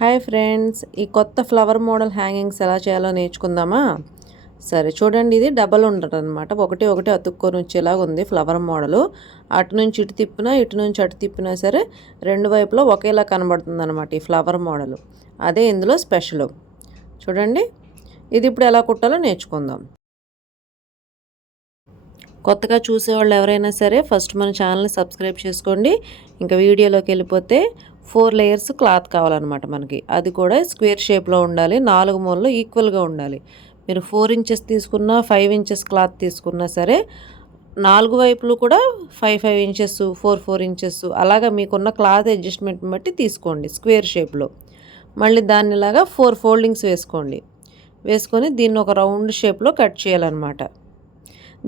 Hi friends, ఈ కొత్త flower model hangings ఎలా చేయాలో నేర్చుకుందామా? సరే చూడండి, ఇది డబల్ ఉండదన్నమాట. ఒకటి ఒకటి అతుక్కొని వచ్చేలాగా ఉంది ఫ్లవర్ మోడలు. అటు నుంచి ఇటు తిప్పినా ఇటు నుంచి అటు తిప్పినా సరే రెండు వైపులా ఒకేలా కనబడుతుంది అనమాట ఈ ఫ్లవర్ మోడలు. అదే ఇందులో స్పెషల్. చూడండి, ఇది ఇప్పుడు ఎలా కుట్టాలో నేర్చుకుందాం. కొత్తగా చూసేవాళ్ళు ఎవరైనా సరే ఫస్ట్ మన ఛానల్ని సబ్స్క్రైబ్ చేసుకోండి. ఇంకా వీడియోలోకి వెళ్ళిపోతే 4 లేయర్స్ క్లాత్ కావాలన్నమాట మనకి. అది కూడా స్క్వేర్ షేప్లో ఉండాలి, 4 మూలలు ఈక్వల్గా ఉండాలి. మీరు 4 ఇంచెస్ తీసుకున్నా 5 ఇంచెస్ క్లాత్ తీసుకున్నా సరే 4 వైపులు కూడా 5 ఇంచెస్ 4 ఇంచెస్ అలాగా మీకున్న క్లాత్ అడ్జస్ట్మెంట్ బట్టి తీసుకోండి స్క్వేర్ షేప్లో. మళ్ళీ దాన్ని ఇలాగా 4 ఫోల్డింగ్స్ వేసుకొని దీన్ని ఒక రౌండ్ షేప్లో కట్ చేయాలన్నమాట.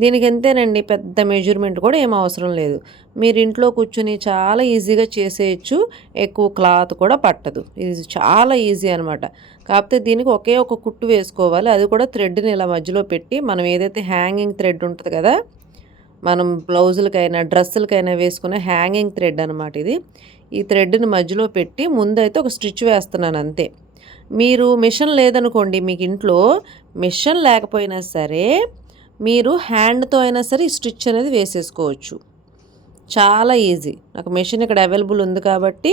దీనికి ఎంతేనండి, పెద్ద మెజర్మెంట్ కూడా ఏం అవసరం లేదు. మీరు ఇంట్లో కూర్చుని చాలా ఈజీగా చేసేయచ్చు, ఎక్కువ క్లాత్ కూడా పట్టదు. ఇది చాలా ఈజీ అనమాట. కాకపోతే దీనికి ఒకే ఒక కుట్టు వేసుకోవాలి, అది కూడా థ్రెడ్ని ఇలా మధ్యలో పెట్టి. మనం ఏదైతే హ్యాంగింగ్ థ్రెడ్ ఉంటుంది కదా, మనం బ్లౌజులకైనా డ్రెస్సులకైనా వేసుకునే హ్యాంగింగ్ థ్రెడ్ అనమాట ఇది. ఈ థ్రెడ్ని మధ్యలో పెట్టి ముందైతే ఒక స్టిచ్ వేస్తున్నాను అంతే. మీరు మిషన్ లేదనుకోండి, మీకు ఇంట్లో మిషన్ లేకపోయినా సరే మీరు హ్యాండ్తో అయినా సరే ఈ స్టిచ్ అనేది వేసేసుకోవచ్చు. చాలా ఈజీ. నాకు మెషిన్ ఇక్కడ అవైలబుల్ ఉంది కాబట్టి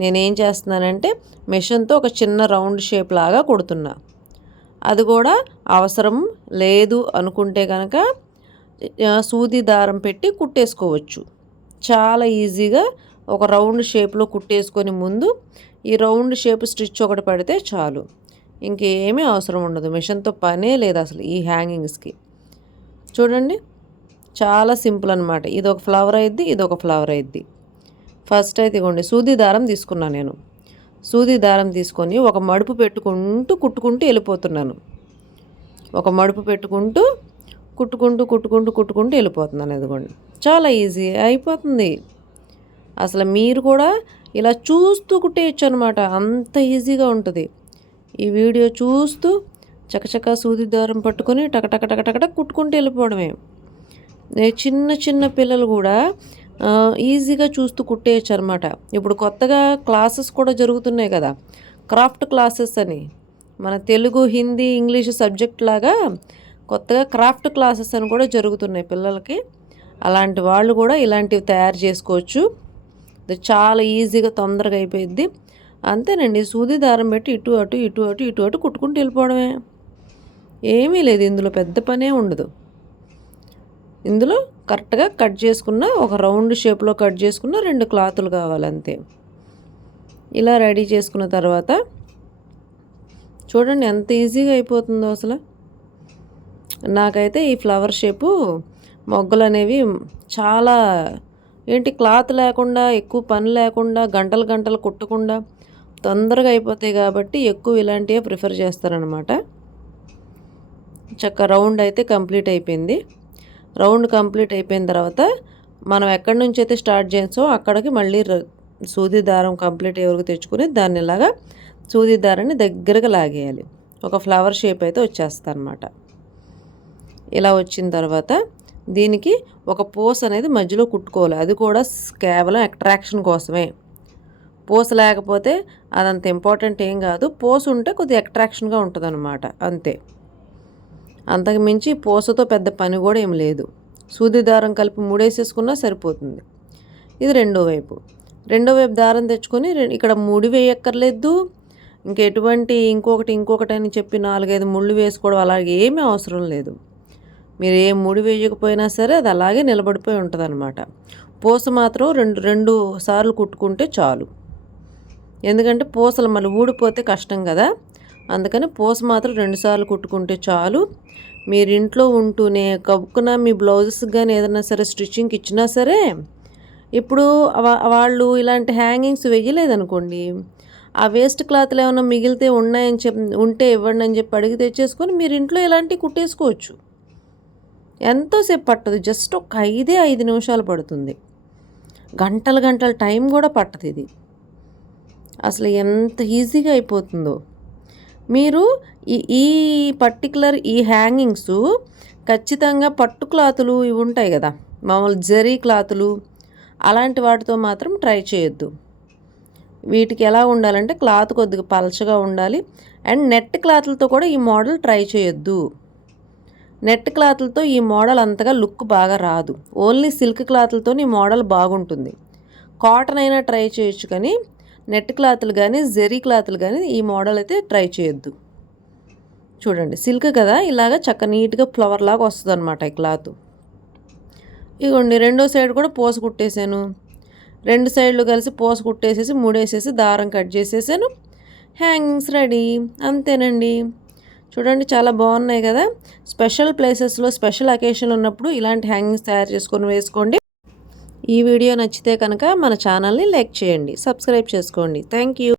నేనేం చేస్తున్నానంటే మెషిన్తో ఒక చిన్న రౌండ్ షేప్ లాగా కుడుతున్నా. అది కూడా అవసరం లేదు అనుకుంటే కనుక సూది దారం పెట్టి కుట్టేసుకోవచ్చు. చాలా ఈజీగా ఒక రౌండ్ షేప్లో కుట్టేసుకొని ముందు ఈ రౌండ్ షేప్ స్టిచ్ ఒకటి పడితే చాలు, ఇంకేమీ అవసరం ఉండదు. మెషిన్తో పనే లేదు అసలు ఈ హ్యాంగింగ్స్కి. చూడండి, చాలా సింపుల్ అనమాట. ఇది ఒక ఫ్లవర్ అయిద్ది, ఇది ఒక ఫ్లవర్ అయిద్ది. ఫస్ట్ అయితే ఇగోండి, సూది దారం తీసుకున్నాను నేను. సూది దారం తీసుకొని ఒక మడుపు కుట్టుకుంటూ వెళ్ళిపోతున్నాను. ఒక మడుపు కుట్టుకుంటూ వెళ్ళిపోతున్నాను. ఇదిగోండి, చాలా ఈజీ అయిపోతుంది. అసలు మీరు కూడా ఇలా చూస్తూ కుట్టేయచ్చు అనమాట, అంత ఈజీగా ఉంటుంది. ఈ వీడియో చూస్తూ చకచకా సూది దారం పట్టుకొని టకటక కుట్టుకుంటూ వెళ్ళిపోవడమే. చిన్న పిల్లలు కూడా ఈజీగా చూస్తూ కుట్టేయచ్చు అనమాట. ఇప్పుడు కొత్తగా క్లాసెస్ కూడా జరుగుతున్నాయి కదా, క్రాఫ్ట్ క్లాసెస్ అని. మన తెలుగు, హిందీ, ఇంగ్లీష్ సబ్జెక్ట్ లాగా కొత్తగా క్రాఫ్ట్ క్లాసెస్ అని కూడా జరుగుతున్నాయి పిల్లలకి. అలాంటి వాళ్ళు కూడా ఇలాంటివి తయారు చేసుకోవచ్చు. చాలా ఈజీగా తొందరగా అయిపోయిద్ది. అంతేనండి, సూది దారం పెట్టి ఇటు అటు కుట్టుకుంటూ వెళ్ళిపోవడమే. ఏమీ లేదు, ఇందులో పెద్ద పనే ఉండదు. ఇందులో కరెక్ట్గా కట్ చేసుకున్న ఒక రౌండ్ షేప్లో కట్ చేసుకున్న 2 క్లాతులు కావాలంతే. ఇలా రెడీ చేసుకున్న తర్వాత చూడండి ఎంత ఈజీగా అయిపోతుందో అసలు. నాకైతే ఈ ఫ్లవర్ షేపు మొగ్గలు అనేవి చాలా క్లాత్ లేకుండా, ఎక్కువ పని లేకుండా, గంటలు కుట్టకుండా తొందరగా అయిపోతాయి కాబట్టి ఎక్కువ ఇలాంటివే ప్రిఫర్ చేస్తారనమాట. చక్క రౌండ్ అయితే కంప్లీట్ అయిపోయింది. రౌండ్ కంప్లీట్ అయిపోయిన తర్వాత మనం ఎక్కడి నుంచి అయితే స్టార్ట్ చేసామో అక్కడికి మళ్ళీ సూది దారం కంప్లీట్ అయ్యే వరకు తెచ్చుకొని దాన్ని ఇలాగా సూది దారాన్ని దగ్గరగా లాగేయాలి. ఒక ఫ్లవర్ షేప్ అయితే వచ్చేస్తుంది అనమాట. ఇలా వచ్చిన తర్వాత దీనికి ఒక పోస్ అనేది మధ్యలో కుట్టుకోవాలి. అది కూడా కేవలం అట్రాక్షన్ కోసమే. పోస్ లేకపోతే అదంత ఇంపార్టెంట్ ఏం కాదు. పోస్ ఉంటే కొద్దిగా అట్రాక్షన్గా ఉంటుంది అనమాట, అంతే. అంతకు మించి పోసతో పెద్ద పని కూడా ఏం లేదు. సూది దారం కలిపి ముడేసేసుకున్నా సరిపోతుంది. ఇది రెండో వైపు దారం తెచ్చుకొని ఇక్కడ ముడి వేయక్కర్లేదు. ఇంకొకటి అని చెప్పి 4-5 ముళ్ళు వేసుకోవడం అలాగే ఏమీ అవసరం లేదు. మీరు ఏ ముడి వేయకపోయినా సరే అది అలాగే నిలబడిపోయి ఉంటుంది అనమాట. పూస మాత్రం రెండు సార్లు కుట్టుకుంటే చాలు. ఎందుకంటే పూసలు మళ్ళీ ఊడిపోతే కష్టం కదా, అందుకని పూస మాత్రం 2 సార్లు కుట్టుకుంటే చాలు. మీరు ఇంట్లో ఉంటూనే కప్పుకున్న మీ బ్లౌజెస్కి కానీ ఏదైనా సరే స్టిచ్చింగ్కి ఇచ్చినా సరే, ఇప్పుడు వాళ్ళు ఇలాంటి హ్యాంగింగ్స్ వేయలేదనుకోండి, ఆ వేస్ట్ క్లాత్లు ఏమైనా మిగిలితే ఉంటే ఇవ్వండి అని చెప్పి అడిగి తెచ్చేసుకొని మీరు ఇంట్లో ఇలాంటివి కుట్టేసుకోవచ్చు. ఎంతోసేపు పట్టదు, జస్ట్ ఒక 5 నిమిషాలు పడుతుంది. గంటలు టైం కూడా పట్టదు. ఇది అసలు ఎంత ఈజీగా అయిపోతుందో. మీరు ఈ పర్టికులర్ ఈ హ్యాంగింగ్స్ ఖచ్చితంగా పట్టు క్లాతులు ఇవి ఉంటాయి కదా, మామూలు జరీ క్లాతులు, అలాంటి వాటితో మాత్రం ట్రై చేయొద్దు. వీటికి ఎలా ఉండాలంటే క్లాత్ కొద్దిగా పలచగా ఉండాలి. అండ్ నెట్ క్లాత్లతో కూడా ఈ మోడల్ ట్రై చేయొద్దు. నెట్ క్లాత్లతో ఈ మోడల్ అంతగా లుక్ బాగా రాదు. ఓన్లీ సిల్క్ క్లాత్లతో ఈ మోడల్ బాగుంటుంది. కాటన్ అయినా ట్రై చేయొచ్చు, కానీ నెట్ క్లాత్లు కానీ జెరీ క్లాత్లు కానీ ఈ మోడల్ అయితే ట్రై చేయొద్దు. చూడండి, సిల్క్ కదా, ఇలాగ చక్క నీట్గా ఫ్లవర్ లాగా వస్తుంది అనమాట ఈ క్లాత్. ఇగోండి, రెండో సైడ్ కూడా పూస కుట్టేసాను. 2 సైడ్లు కలిసి పూస కుట్టేసేసి ముడేసేసి దారం కట్ చేసేసాను. Hangings ready. అంతేనండి. చూడండి, చాలా బాగున్నాయి కదా. స్పెషల్ ప్లేసెస్లో స్పెషల్ అకేషన్ ఉన్నప్పుడు ఇలాంటి హ్యాంగింగ్స్ తయారు చేసుకొని వేసుకోండి. ఈ వీడియో నచ్చితే కనుక మన ఛానల్ని లైక్ చేయండి, సబ్స్క్రైబ్ చేసుకోండి. Thank you.